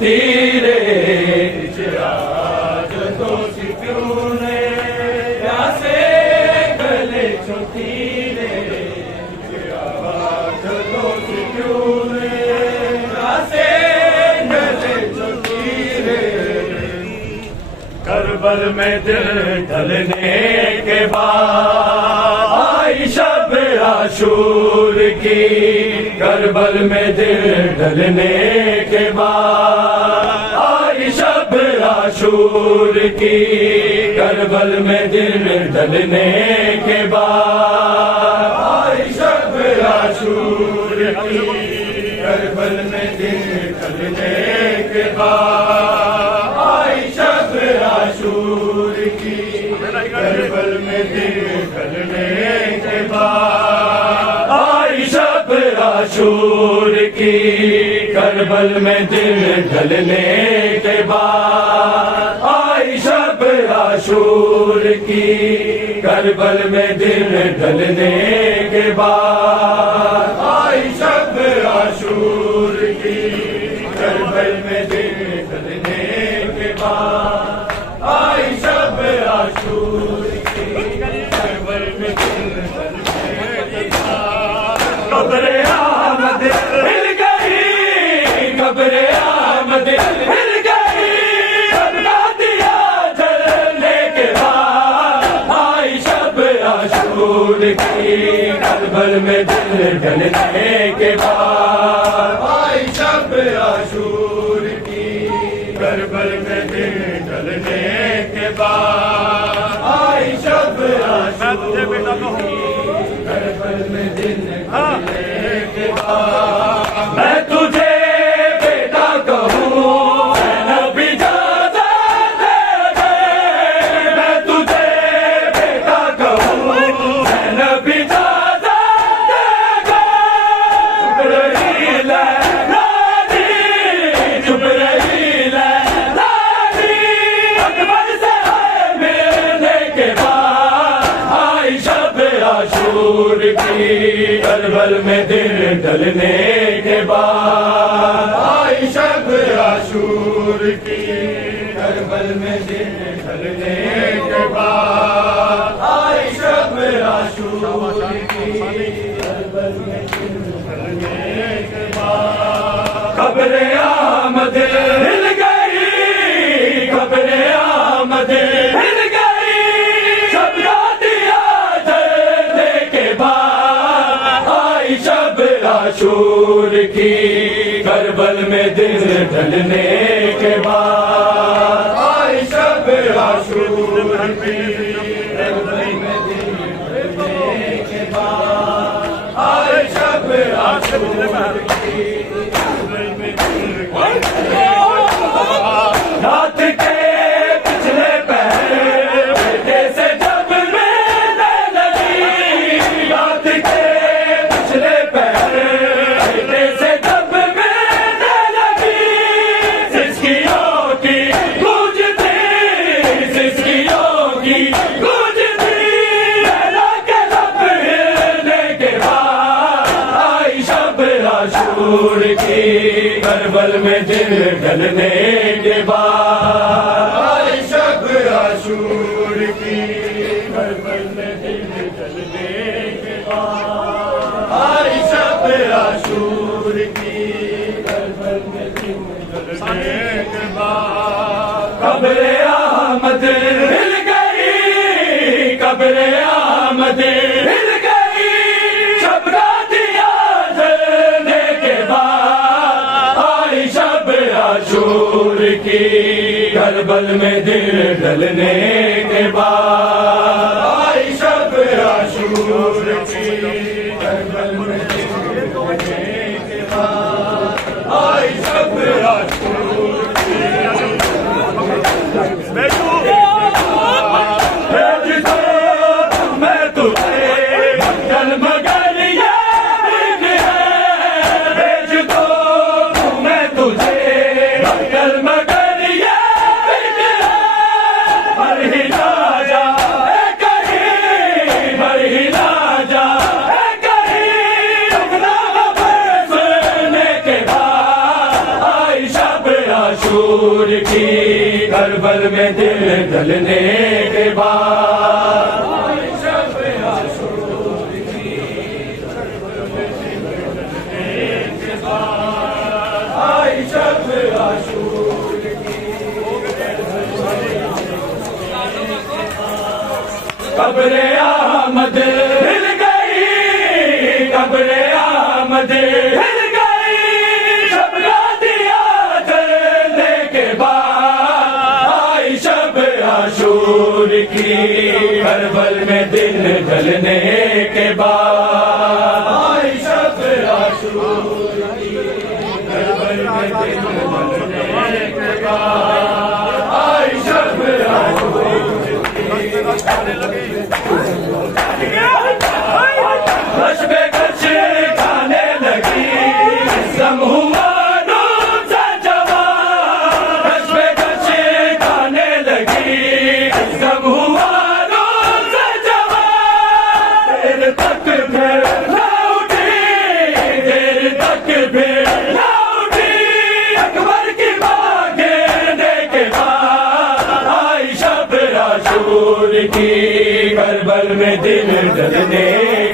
تیرے چراغ تو کیوں نے پیاسے گلے چو تیرے چراغ تو کیوں نے پیاسے گلے چو تیرے کربل میں دل ڈھلنے کے بعد آئی شب عاشور کی کربل میں دل ڈھلنے کے بعد آئی شب عاشور کی کربل میں دل ڈھلنے کے بعد آئی شب عاشور کی کربل میں دل ڈھلنے کے بعد آئی شب عاشور کی کربل میں دل ڈھلنے کے بعد آئی شب عاشور کی کربل میں دل ڈھلنے کے بعد آئی شب عاشور کی کربل میں دل ڈھلنے کے بعد آئی شب عاشور کی کربل میں دل ڈھلنے کے بعد آئی شب عاشور کی کربل میں دل ڈھلنے کے بعد قبر آمد مل گئی قبر آمد مل گئی بنا دیا جلنے کے بعد آئی شب عاشور کی کربل میں دل ڈھلنے کے بعد آئی شب عاشور کی کربل میں دل ڈھلنے کے بعد آئی شب عاشور کی کربل میں دل ڈھلنے کے بعد میں تجھے بیٹا کہوں نبی اجازت دے دے میں تجھے بیٹا کہوں نبی اجازت دے دے چپ رہی لادی چپ رہی لادی اکبر سے ملنے کے بعد آئی شب عاشور کی کربل میں دل ڈھلنے کے بعد آئی شب عاشور کی کربل میں دل ڈھلنے کے بعد آئی شب عاشور کی کربل میں دل ڈھلنے کے بعد قبر آمد مل گئی قبر آمد مل گئی شب دیا جلنے کے بعد آئی شب عاشور کی کربل میں دل ڈھلنے کے بعد آئی شب عاشور کی کربل میں دل ڈھلنے کے بعد آئی شب عاشور کی کربل میں دل ڈھلنے کے بعد رات کے پچھلے پہر بیٹے سے جب میلے لگی رات کے پچھلے پہر بیٹے سے جب میلے لگی سسکیوں کی گونج تھی سسکیوں کی گونج تھی لیلا کے لب ہلنے کے بعد آئی شب عاشور کی کربل میں دل ڈھلنے کے بعد آئی شب عاشور کی کربل میں دل ڈھلنے کے بعد آئی شب عاشور کی کربل میں دل ڈھلنے کے بعد قبر آمد مل گئی قبر آمد مل گئی شب دیا جلنے کے بعد آئی شب عاشور کی کربل میں دل ڈھلنے کے بعد آئی شب عاشور کی کربل میں دل ڈھلنے کے بعد آئی شب عاشور کی میں تجھے جل مگر یہ دن ہے بھیج دو میں تجھے جل مگر یہ دن ہے پر ہلا جا میں دل ڈلنے کے بعد قبر آمد ہل گئی، قبر آمد ہل گئی، شب دیا جلنے کے بعد آئی شب عاشور کی، کربل میں دل جلنے کے بعد آئی شب عاشور کی، کربل میں دل جلنے کے بعد آئی شب عاشور رشب کچھ کھانے لگی سم ہوا نور سا جوان، رشب کچھ کھانے لگی سم ہوا نور سا جوان، دیر تک پھر نہ اٹھی، دیر تک پھر نہ اٹھی، اکبر کی ماں گرنے کے بعد آئی شب عاشور کی، کربل میں دل ڈلنے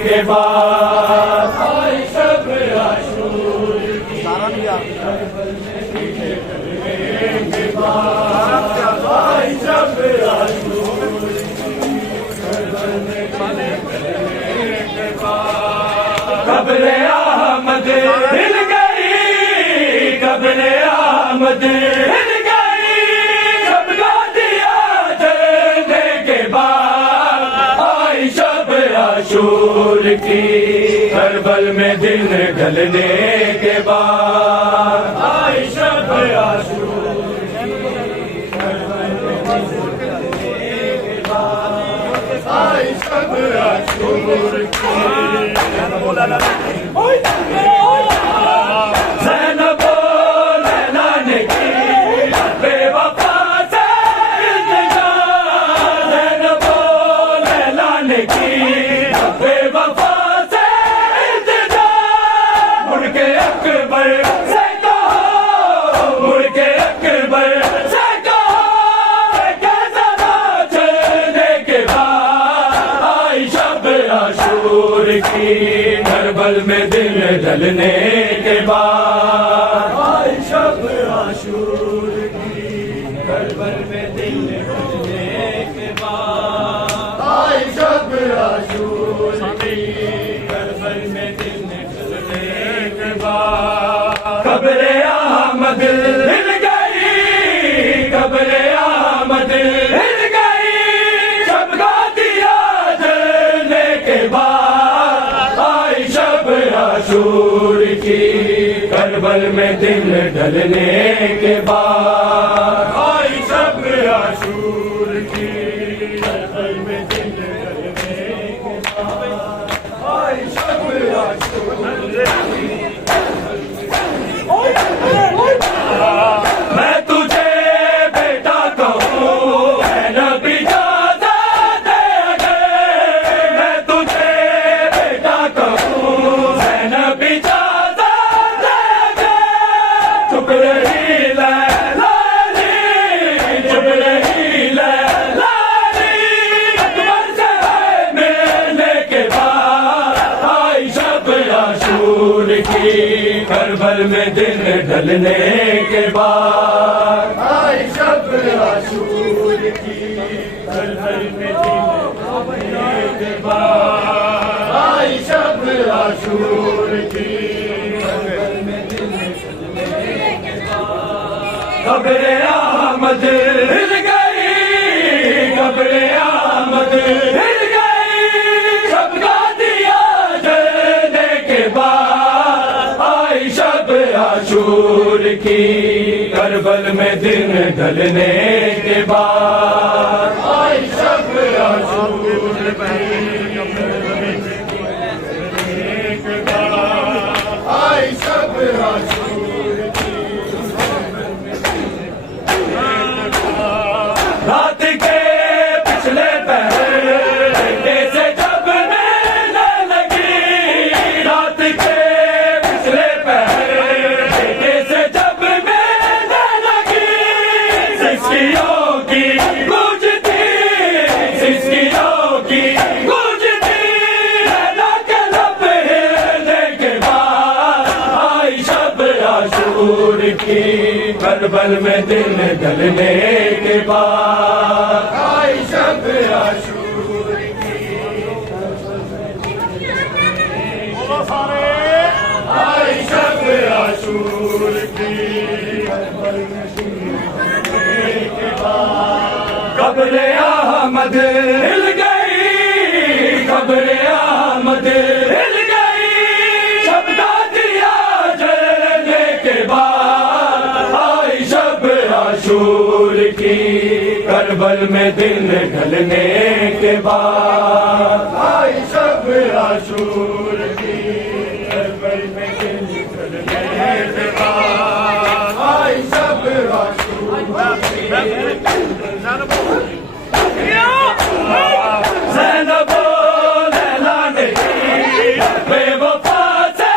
کے بعد آئی شب عاشور کی، کربل میں دل ڈلنے کے بعد آئی شب عاشور کی، کربل میں دل ڈلنے کے بعد قبر آمد ہل گئی، قبر آمد ہل گئی، شب دیا جلنے کے بعد آئی شب عاشور کی، کربل میں دل ڈلنے کے بعد آئی شب عاشور کی، کربل میں دل ڈلنے کے بعد آئی شب عاشور کی، زینب و لیلا نے کی بے وفا سے التجا، زینب و لیلا نے کی بے وفا سے التجا، مڑ کے اکبر سے کہو، مڑ کے اکبر سے کہو، کیسا نہ چلنے کے بعد آئی شب عاشور کی، کربل میں دل ڈلنے کے بعد آئی شب عاشور کی، کربل میں دل ڈلنے کے بعد آئی شب عاشور کی، کربل میں دل ڈلنے کے بعد قبر آمد ہل گئی، قبر آمد ہل گئی، شب دیا جلنے کے بعد آئی شب عاشور کی، کربل میں دل ڈلنے کے بعد آئی شب عاشور کی، کربل میں دل ڈلنے کے بعد آئی شب عاشور کی، میں تجھے بیٹا کہوں اے نبی جاتا دے اگر، میں تجھے بیٹا کہوں اے نبی جاتا دے اگر، چپ رہی لیلی، چپ رہی لیلی، اکبر سے ملنے کے بعد آئی شب عاشور کی، کربل میں دل ڈلنے کے بعد آئی شب عاشور کی، کربل میں دل ڈلنے کے بعد آئی شب عاشور کی، کربل میں دل ڈلنے کے بعد قبر آمد ہل گئی، قبر آمد ہل گئی، شب دیا جلنے کے بعد آئی شب عاشور کی، کربل میں دل ڈلنے کے بعد آئی شب عاشور کی، آئی شب عاشور کی، رات کے پچھلے پہر کیسے جب میلہ لگی، رات کے پچھلے پہر کیسے جب میلہ لگی، سسکی کربل میں دل گلنے کے بعد آئی شب عاشور کی آئی شب عاشور کی قبر احمد ہل گئی قبر احمد ہل گئی شب دیا جلنے کے بعد آئی شب عاشور کی کربل میں دل گلنے کے بعد آئی شب عاشور کی کربل میں دل گلنے کے بعد آئی شب عاشور زینب و لیلا نے کی بے وفا سے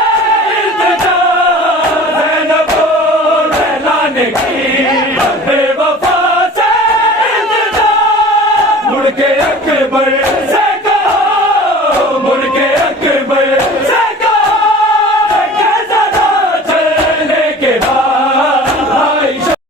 التجا زینب و لیلا نے کی بے وفا سے التجا مڑ کے اکبر سے